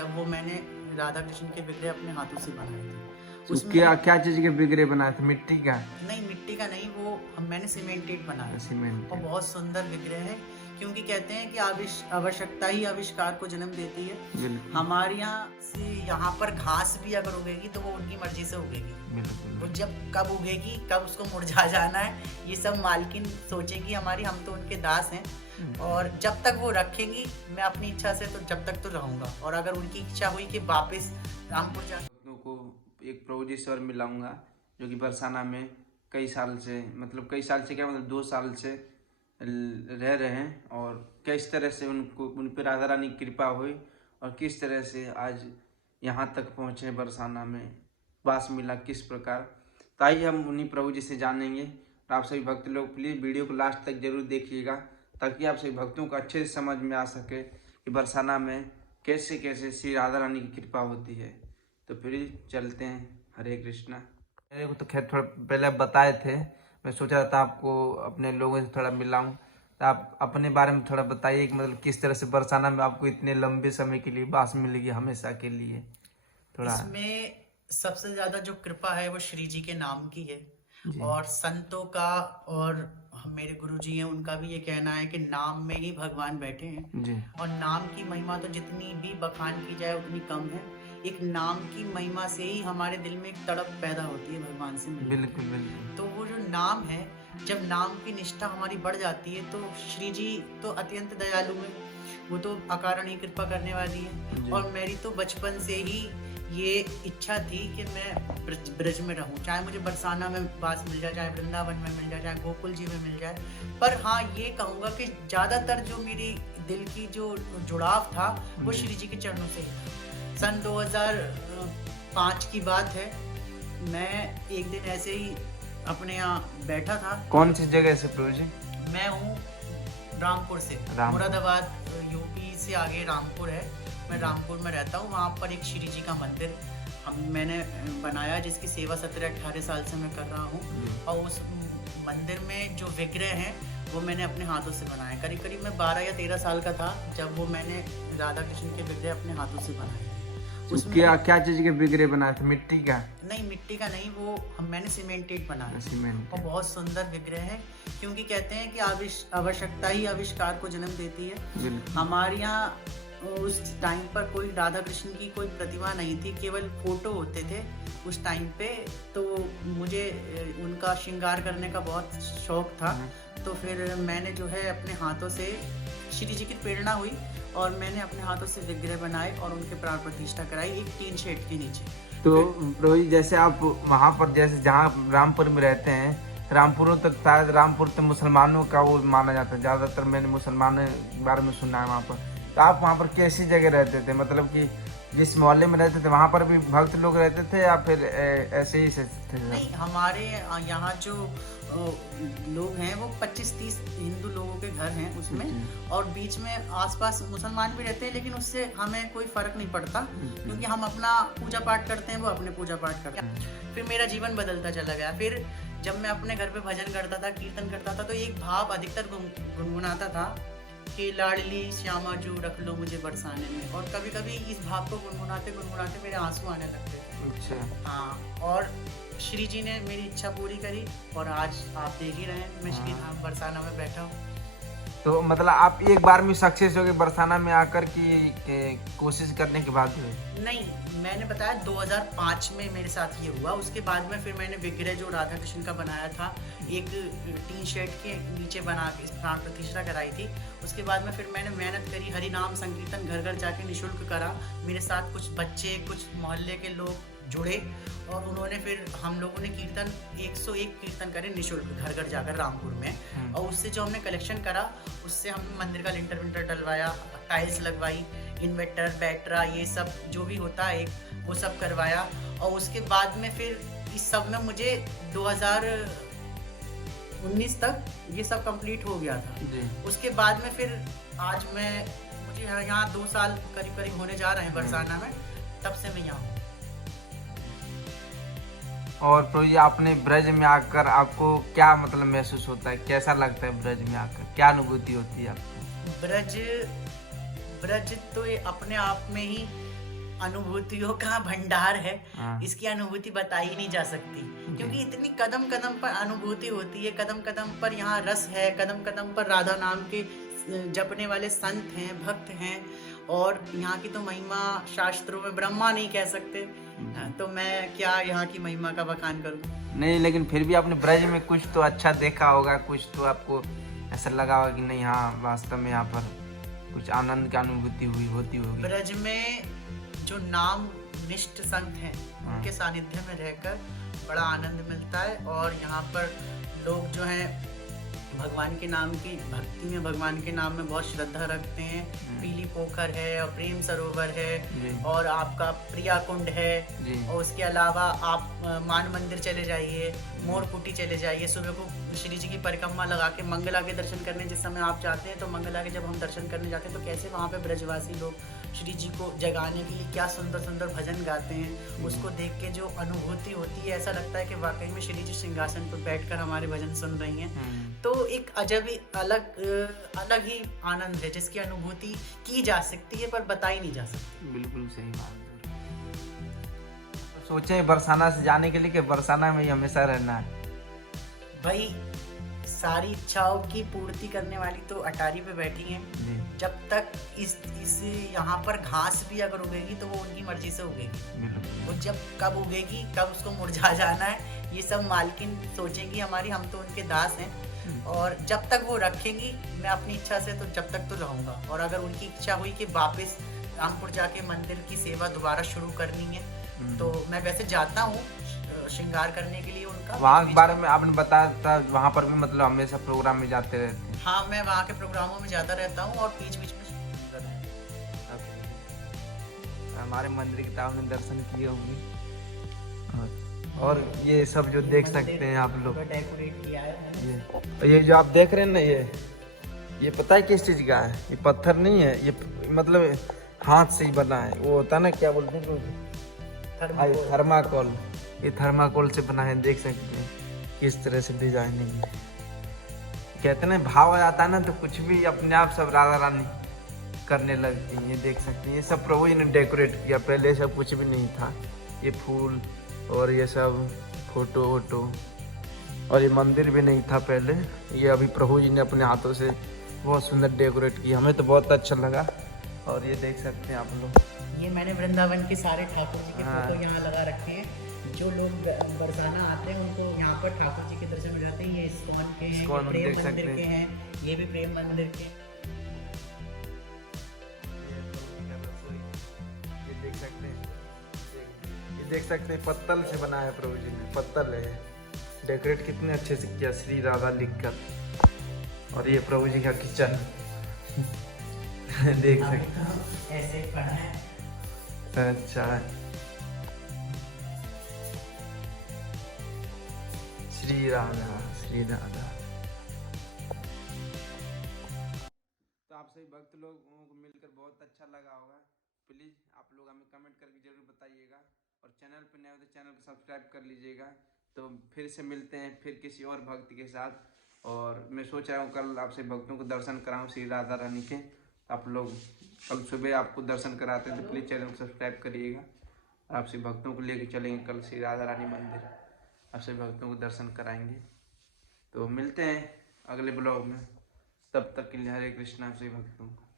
जब वो मैंने राधा कृष्ण के विग्रह अपने हाथों से बनाए थे। तो उसमें क्या क्या चीज के विग्रह बनाए थे? मिट्टी का? नहीं, मिट्टी का नहीं, वो मैंने सीमेंटेड बनाया सीमेंट। और बहुत सुंदर विग्रह है, क्योंकि कहते हैं कि आवश्यकता ही आविष्कार को जन्म देती है। बिल्कुल हमारे यहाँ से यहाँ पर घास भी अगर उगेगी तो वो उनकी मर्जी से उगेगी। बिल्कुल। वो जब कब उगेगी, कब उसको मुरझा जाना है, ये सब मालकिन सोचेगी हमारी, हम तो उनके दास हैं। और जब तक वो रखेंगी, मैं अपनी इच्छा से तो जब तक तो रहूंगा, और अगर उनकी इच्छा हुई कि वापस रामपुर जा को एक प्रभु जी से और मिलाऊंगा, जो कि बरसाना में कई साल से, मतलब कई साल से क्या, मतलब 2 साल से रह रहे हैं, और किस तरह से उनको उन पर राधा रानी की कृपा हुई और किस तरह से आज यहाँ तक पहुँचे, बरसाना में वास मिला किस प्रकार। तो आइए हम उन्हीं प्रभु जी से जानेंगे। और आप सभी भक्त लोग प्लीज़ वीडियो को लास्ट तक जरूर देखिएगा, ताकि आप सभी भक्तों को अच्छे से समझ में आ सके कि बरसाना में कैसे कैसे श्री राधा रानी की कृपा होती है। तो फिर चलते हैं। हरे कृष्णा। मेरे को तो खैर थोड़ा पहले बताए थे, मैं सोच रहा था आपको अपने लोगों से थोड़ा मिलाऊं, तो आप अपने बारे में थोड़ा बताइए कि मतलब किस तरह से बरसाना में आपको इतने लंबे समय के लिए बास मिलेगी, हमेशा के लिए थोड़ा। इसमें सबसे ज्यादा जो कृपा है वो श्री जी के नाम की है, जी। और संतों का, और मेरे गुरु जी हैं उनका भी ये कहना है कि नाम में ही भगवान बैठे हैं। जी। और नाम की महिमा तो जितनी भी बखान की जाए उतनी कम है। एक नाम की महिमा से ही हमारे दिल में एक तड़प पैदा होती है भगवान से मिलने की। बिल्कुल बिल्कुल। तो वो जो नाम है, जब नाम की निष्ठा हमारी बढ़ जाती है, तो श्री जी तो अत्यंत दयालु है, वो तो अकारण ही कृपा करने वाली है। जी। और मेरी तो बचपन से ही ये इच्छा थी कि मैं ब्रज में रहूं, चाहे मुझे बरसाना में वास मिल जाए, चाहे वृंदावन में मिल जाए, चाहे गोकुल जी में मिल जाए। पर हाँ, ये कहूँगा कि ज़्यादातर जो मेरी दिल की जो जुड़ाव था वो श्री जी के चरणों से ही था। सन 2005 की बात है, मैं एक दिन ऐसे ही अपने यहाँ बैठा था। कौन सी जगह से प्रभु जी? मैं हूँ रामपुर से, मुरादाबाद यूपी से आगे रामपुर है। मैं रामपुर में रहता हूँ। वहाँ पर एक श्री जी का मंदिर मैंने बनाया, जिसकी सेवा 17-18 साल से मैं कर रहा हूँ। और उस मंदिर में जो विग्रह हैं वो मैंने अपने हाथों से बनाए। करीब करीब मैं 12 या 13 साल का था जब वो मैंने राधा कृष्ण के विग्रह अपने हाथों से बनाए। उसमें क्या क्या चीज के विग्रह बनाए थे? मिट्टी का? नहीं, मिट्टी का नहीं, वो मैंने सीमेंटेड बनाया। सीमेंट। और बहुत सुंदर विग्रह है, क्योंकि कहते हैं कि आवश्यकता ही आविष्कार को जन्म देती है। हमारे यहाँ उस टाइम पर कोई राधा कृष्ण की कोई प्रतिमा नहीं थी, केवल फोटो होते थे उस टाइम पे। तो मुझे उनका श्रृंगार करने का बहुत शौक था। तो फिर मैंने जो है अपने हाथों से, श्री जी की प्रेरणा हुई और मैंने अपने हाथों से विग्रह बनाए और उनके प्राण प्रतिष्ठा कराई एक टीन शेड के नीचे। तो रोहित, जैसे आप वहाँ पर, जैसे जहाँ रामपुर में रहते हैं, रामपुर तो शायद रामपुर तो मुसलमानों का वो माना जाता है, ज़्यादातर मैंने मुसलमानों के बारे में सुना है वहाँ पर। तो आप वहाँ पर कैसी जगह रहते थे? मतलब कि जिस मोहल्ले में रहते थे वहाँ पर भी भक्त लोग रहते थे, या फिर ऐसे ही थे? नहीं, हमारे यहाँ जो लोग हैं वो 25-30 हिंदू लोगों के घर हैं उसमें, और बीच में आसपास मुसलमान भी रहते हैं, लेकिन उससे हमें कोई फर्क नहीं पड़ता, क्योंकि हम अपना पूजा पाठ करते हैं, वो अपने पूजा पाठ करते हैं। फिर मेरा जीवन बदलता चला गया। फिर जब मैं अपने घर पे भजन करता था, कीर्तन करता था, तो एक भाव अधिकतर गुनगुनाता था कि लाडली श्यामा जो रख लो मुझे बरसाने में। और कभी कभी इस भाव को गुनगुनाते गुनगुनाते मेरे आंसू आने लगते थे। अच्छा। हाँ, और श्री जी ने मेरी इच्छा पूरी करी, और आज आप देख ही रहे हैं मैं श्री धाम बरसाना में बैठा हूँ। तो मतलब आप एक बार में सक्सेस हो गए बरसाना में आकर की कोशिश करने के बाद हुए? नहीं, मैंने बताया 2005 में मेरे साथ ये हुआ। उसके बाद में फिर मैंने विग्रह जो राधा कृष्ण का बनाया था, एक टीन शेड के नीचे बना के प्राण प्रतिष्ठा कराई थी। उसके बाद में फिर मैंने मेहनत करी, हरि नाम संकीर्तन घर घर जाके निःशुल्क करा। मेरे साथ कुछ बच्चे, कुछ मोहल्ले के लोग जुड़े, और उन्होंने फिर, हम लोगों ने कीर्तन 101 कीर्तन करे निःशुल्क घर घर जाकर रामपुर में। और उससे जो हमने कलेक्शन करा, उससे हमने मंदिर का लिंटर विंटर डलवाया, टाइल्स लगवाई, इन्वर्टर बैटरा ये सब जो भी होता है वो सब करवाया। और उसके बाद में फिर इस सब में मुझे 2019 तक ये सब कंप्लीट हो गया था। उसके बाद में फिर आज मुझे यहाँ 2 साल करीब करीब होने जा रहे हैं बरसाना में, तब से मैं यहाँ हूँ। और तो ये आपने ब्रज में आकर आपको क्या मतलब महसूस होता है, कैसा लगता है ब्रज में आकर, क्या अनुभूति होती है आपको? ब्रज तो ये अपने आप में ही अनुभूतियों का भंडार है। हाँ। इसकी अनुभूति बताई ही नहीं जा सकती, क्योंकि इतनी कदम कदम पर अनुभूति होती है, कदम कदम पर यहाँ रस है, कदम कदम पर राधा नाम के जपने वाले संत हैं, भक्त हैं, और यहाँ की तो महिमा शास्त्रों में ब्रह्मा नहीं कह सकते। तो मैं क्या यहाँ की महिमा का बखान करूँ। नहीं, लेकिन फिर भी आपने ब्रज में कुछ तो अच्छा देखा होगा, कुछ तो आपको ऐसा लगा होगा कि नहीं, हाँ वास्तव में यहाँ पर कुछ आनंद की अनुभूति होती होगी। ब्रज में जो नाम निष्ठ संत हैं उनके सानिध्य में रहकर बड़ा आनंद मिलता है। और यहाँ पर लोग जो हैं भगवान के नाम की भक्ति में, भगवान के नाम में बहुत श्रद्धा रखते हैं। पीली पोखर है और प्रेम सरोवर है और आपका प्रिया कुंड है, और उसके अलावा आप मान मंदिर चले जाइए, मोर कुटी चले जाइए। सुबह को श्री जी की परिक्रमा लगा के मंगला के दर्शन करने जिस समय आप जाते हैं, तो मंगला के जब हम दर्शन करने जाते हैं तो कैसे वहाँ पे ब्रजवासी लोग श्री जी को जगाने के लिए क्या सुंदर सुंदर भजन गाते हैं। उसको देख के जो अनुभूति होती है, ऐसा लगता है कि वाकई में श्री जी सिंहासन पर बैठकर हमारे भजन सुन रही हैं। तो एक अजब ही अलग ही आनंद है जिसकी अनुभूति की जा सकती है पर बताई नहीं जा सकती। बिल्कुल सही बात। तो सोचे बरसाना से जाने के लिए कि बरसाना में ही हमेशा रहना है। भाई सारी इच्छाओं की पूर्ति करने वाली तो अटारी पे बैठी हैं। जब तक इस यहाँ पर घास भी अगर उगेगी तो वो उनकी मर्जी से उगेगी। वो जब कब उगेगी, कब उसको मुरझा जाना है, ये सब मालकिन सोचेंगी हमारी, हम तो उनके दास हैं। और जब तक वो रखेंगी, मैं अपनी इच्छा से तो जब तक तो रहूंगा। और अगर उनकी इच्छा हुई कि वापस रामपुर जाके मंदिर की सेवा दोबारा शुरू करनी है, तो मैं वैसे जाता हूँ श्रृंगार करने के लिए उनका। वहाँ के बारे में आपने बताया था, वहाँ पर भी मतलब हमेशा प्रोग्राम में जाते रहते हैं। हाँ, मैं वहाँ के प्रोग्रामों में जाता रहता हूँ और बीच बीच में हमारे मंदिर के आपने दर्शन किए होंगे। और ये सब जो देख सकते हैं आप लोग, डेकोरेट किया है। ये जो आप देख रहे हैं ना, ये पता है किस चीज का है? ये पत्थर नहीं है, ये मतलब हाथ से ही बना है। वो होता है ना, क्या बोलते हैं, थर्माकोल। ये थर्माकोल से बना है, देख सकते हैं किस तरह से डिजाइनिंग है। कहते ना भाव आ जाता है ना, तो कुछ भी अपने आप सब राधा रानी करने लगती हैं। ये देख सकते हैं, ये सब प्रभु जी ने डेकोरेट किया। पहले सब कुछ भी नहीं था, ये फूल और ये सब फोटो वोटो, और ये मंदिर भी नहीं था पहले। ये अभी प्रभु जी ने अपने हाथों से बहुत सुंदर डेकोरेट किया, हमें तो बहुत अच्छा लगा। और ये देख सकते हैं आप लोग, ये मैंने वृंदावन के सारे ठाकुर जी के फोटो यहाँ लगा रखे हैं। जो लोग बरसाना आते हैं उनको यहाँ पर ठाकुर जी के दर्शन मिल जाते हैं। ये इस्कॉन के हैं, प्रेम मंदिर के हैं, ये भी प्रेम मंदिर के। देख सकते हैं पत्तल से बना है, प्रभु जी ने पत्तल है। डेकोरेट कितने अच्छे से किया, श्री राधा लिखकर। और ये प्रभु जी का किचन देख सकते हैं, ऐसे पढ़ा है। अच्छा, श्री राधा श्री राधा। तो आप सभी भक्त लोगों को मिलकर बहुत अच्छा लगा होगा। प्लीज आप लोग हमें कमेंट करके जरूर बताइएगा, और चैनल पर नए हो तो चैनल को सब्सक्राइब कर लीजिएगा। तो फिर से मिलते हैं फिर किसी और भक्त के साथ। और मैं सोच रहा हूँ कल आपसे भक्तों को दर्शन कराऊँ श्री राधा रानी के। आप लोग कल सुबह आपको दर्शन कराते हैं, तो प्लीज़ चैनल को सब्सक्राइब करिएगा। आपसे भक्तों को लेके चलेंगे कल श्री राधा रानी मंदिर, आपसे भक्तों को दर्शन कराएंगे। तो मिलते हैं अगले ब्लॉग में, तब तक के लिए हरे कृष्णा। आपसे भक्तों को